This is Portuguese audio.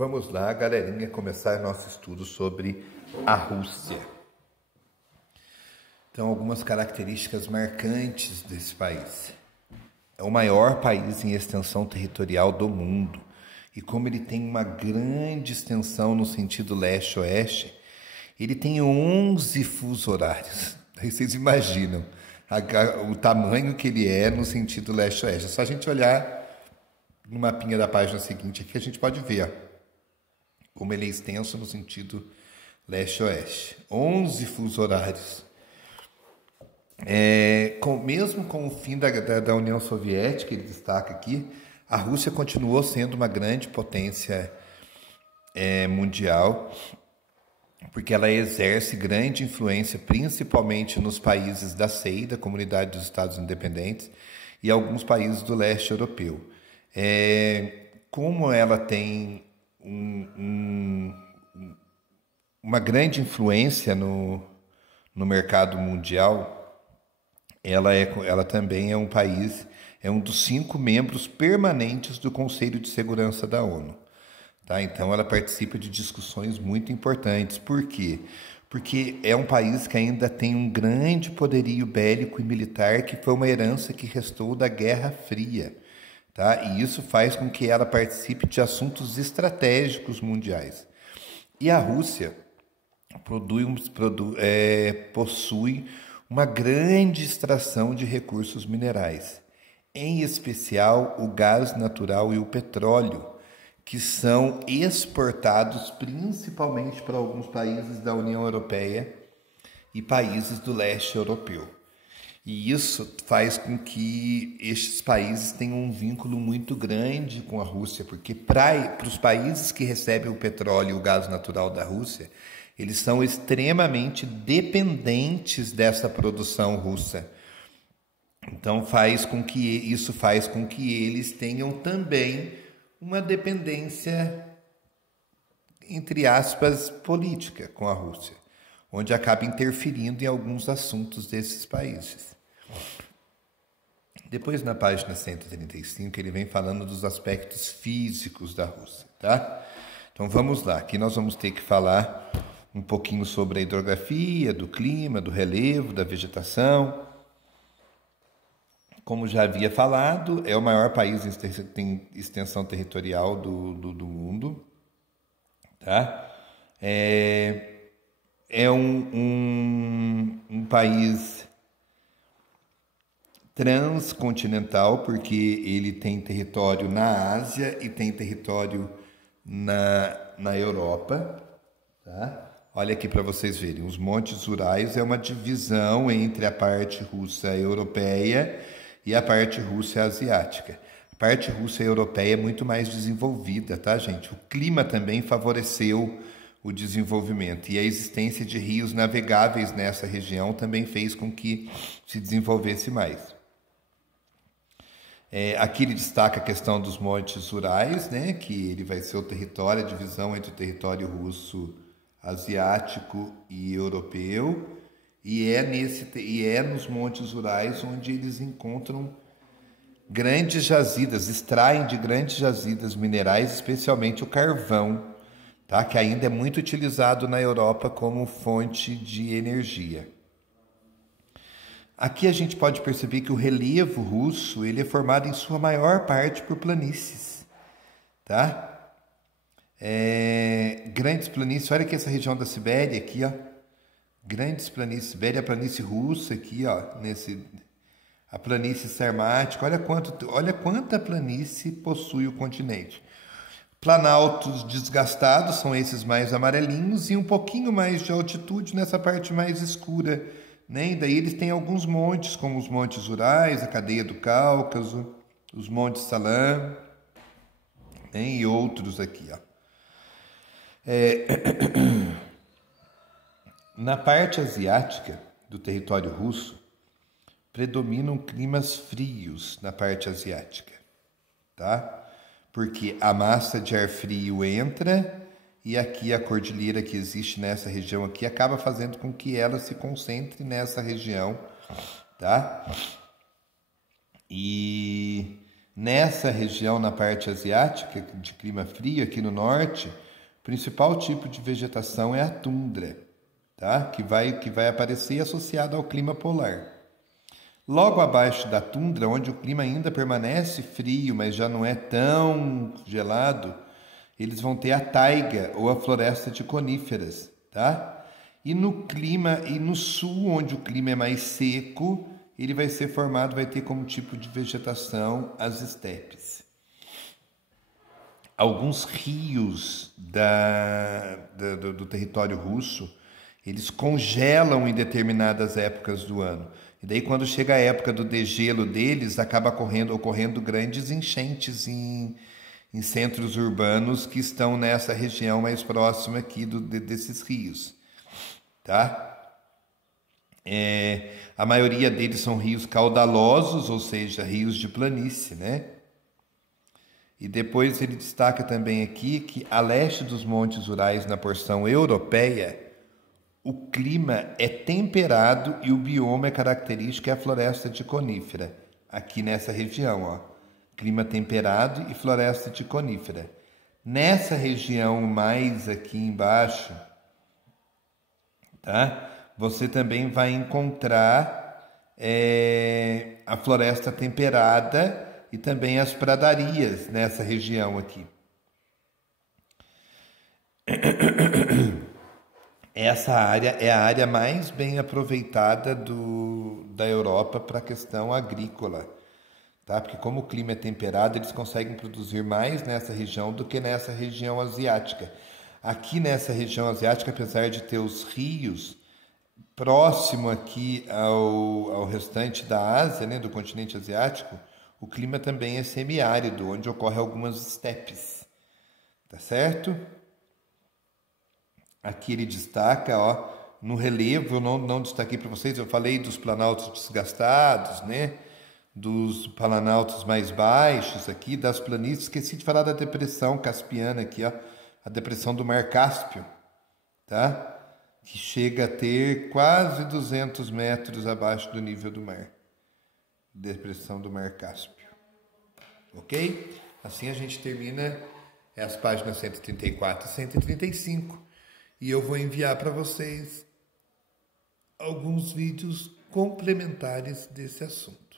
Vamos lá, galerinha, começar nosso estudo sobre a Rússia. Então, algumas características marcantes desse país. É o maior país em extensão territorial do mundo. E como ele tem uma grande extensão no sentido leste-oeste, ele tem 11 fusos horários. Aí vocês imaginam o tamanho que ele é no sentido leste-oeste. É só a gente olhar no mapinha da página seguinte aqui, a gente pode ver, ó, como ele é extenso no sentido leste-oeste. 11 fusos horários. Mesmo com o fim da União Soviética, ele destaca aqui, a Rússia continuou sendo uma grande potência mundial, porque ela exerce grande influência, principalmente nos países da CEI, da Comunidade dos Estados Independentes, e alguns países do leste europeu. Como ela tem uma grande influência no mercado mundial, ela também é um país, é um dos 5 membros permanentes do Conselho de Segurança da ONU. Tá? Então, ela participa de discussões muito importantes. Por quê? Porque é um país que ainda tem um grande poderio bélico e militar, que foi uma herança que restou da Guerra Fria. Tá? E isso faz com que ela participe de assuntos estratégicos mundiais. E a Rússia possui uma grande extração de recursos minerais, em especial o gás natural e o petróleo, que são exportados principalmente para alguns países da União Europeia e países do leste europeu. E isso faz com que estes países tenham um vínculo muito grande com a Rússia, porque para os países que recebem o petróleo e o gás natural da Rússia, eles são extremamente dependentes dessa produção russa. Então isso faz com que eles tenham também uma dependência, entre aspas, política com a Rússia, onde acaba interferindo em alguns assuntos desses países. Depois, na página 135, ele vem falando dos aspectos físicos da Rússia, tá? Então vamos lá, aqui nós vamos ter que falar um pouquinho sobre a hidrografia, do clima, do relevo, da vegetação. Como já havia falado, é o maior país em extensão territorial do mundo. Tá? É um país transcontinental, porque ele tem território na Ásia e tem território na Europa. Tá? Olha aqui para vocês verem, os Montes Urais é uma divisão entre a parte russa europeia e a parte russa asiática. A parte russa europeia é muito mais desenvolvida, tá, gente? O clima também favoreceu o desenvolvimento e a existência de rios navegáveis nessa região também fez com que se desenvolvesse mais. Aqui ele destaca a questão dos Montes Urais, né, que ele vai ser o território, a divisão entre o território russo, asiático e europeu, e é nos Montes Urais onde eles encontram grandes jazidas, extraem de grandes jazidas minerais, especialmente o carvão, tá? Que ainda é muito utilizado na Europa como fonte de energia. Aqui a gente pode perceber que o relevo russo ele é formado em sua maior parte por planícies, tá? Grandes planícies, olha aqui essa região da Sibéria aqui, ó. Grandes planícies, Sibéria, a planície russa aqui, ó, a planície sarmática, olha quanta planície possui o continente. Planaltos desgastados são esses mais amarelinhos e um pouquinho mais de altitude nessa parte mais escura, né? E daí eles têm alguns montes, como os Montes Urais, a cadeia do Cáucaso, os Montes Salam, né? E outros aqui, ó. Na parte asiática do território russo, predominam climas frios na parte asiática, tá? Porque a massa de ar frio entra e aqui a cordilheira que existe nessa região aqui acaba fazendo com que ela se concentre nessa região, tá? E Nessa região, na parte asiática, de clima frio, aqui no norte, o principal tipo de vegetação é a tundra, tá? Que vai aparecer associado ao clima polar. Logo abaixo da tundra, onde o clima ainda permanece frio, mas já não é tão gelado, eles vão ter a taiga ou a floresta de coníferas, tá? E no sul, onde o clima é mais seco, ele vai ser formado, vai ter como tipo de vegetação as estepes. Alguns rios do território russo, eles congelam em determinadas épocas do ano. E daí, quando chega a época do degelo deles, acaba ocorrendo grandes enchentes em centros urbanos que estão nessa região mais próxima aqui desses rios. Tá? A maioria deles são rios caudalosos, ou seja, rios de planície, né? E depois ele destaca também aqui que a leste dos Montes Urais, na porção europeia, o clima é temperado e o bioma é característico é a floresta de conífera. Aqui nessa região, ó, clima temperado e floresta de conífera. Nessa região mais aqui embaixo, tá? Você também vai encontrar a floresta temperada e também as pradarias nessa região aqui. Essa área é a área mais bem aproveitada da Europa para a questão agrícola, tá? Porque como o clima é temperado, eles conseguem produzir mais nessa região do que nessa região asiática. Aqui nessa região asiática, apesar de ter os rios, próximo aqui ao restante da Ásia, né, do continente asiático, o clima também é semiárido, onde ocorre algumas estepes, tá certo? Aqui ele destaca, ó, no relevo, eu não destaquei para vocês, eu falei dos planaltos desgastados, né, dos planaltos mais baixos aqui, das planícies, esqueci de falar da depressão caspiana aqui, ó, a depressão do Mar Cáspio, tá? Que chega a ter quase 200 metros abaixo do nível do mar. Depressão do Mar Cáspio. Ok? Assim a gente termina as páginas 134 e 135. E eu vou enviar para vocês alguns vídeos complementares desse assunto.